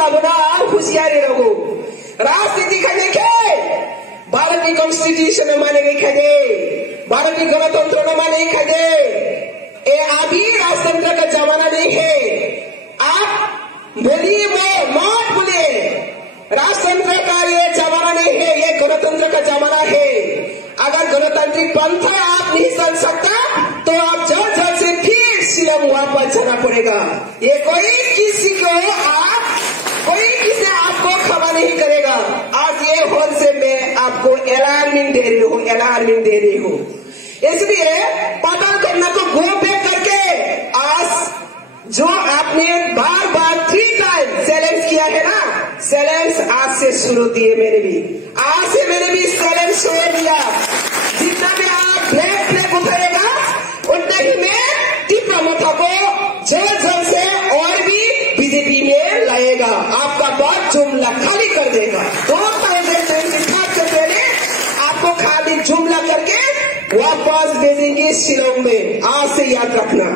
बाबुना होशियारी रहो राजनीति करने के भारत की कॉन्स्टिट्यूशन माने गई खदे भारत की गणतंत्र न माने खदे ये अभी राजतंत्र का जमाना नहीं है। आप बोलिए मत बोलिए राजतंत्र का ये जमाना नहीं है, ये गणतंत्र का जमाना है। अगर गणतांत्रिक पंथा आप नहीं चल सकता तो आप जल्द से फिर शिलोंग वापस जाना पड़ेगा। ये कोई किसी आपको खबर नहीं करेगा। आज ये हॉल से मैं आपको अलार्मिंग दे रही हूँ। इसलिए पता करना को गो बैक करके आज जो आपने बार 3 टाइम चैलेंज किया है ना, चैलेंज आज से शुरू दिए मैंने भी चैलेंज छोड़ दिया। जितना भी आप ब्लैक उठाएगा उतना ही मैं तीव्र मथा को जल्द से और भी बीजेपी में लाएगा। आपका बात जुमला खाली कर देगा। 2025 से पहले आपको खाली जुमला करके वापस भेजेंगे शिलोंग में। आज से याद रखना।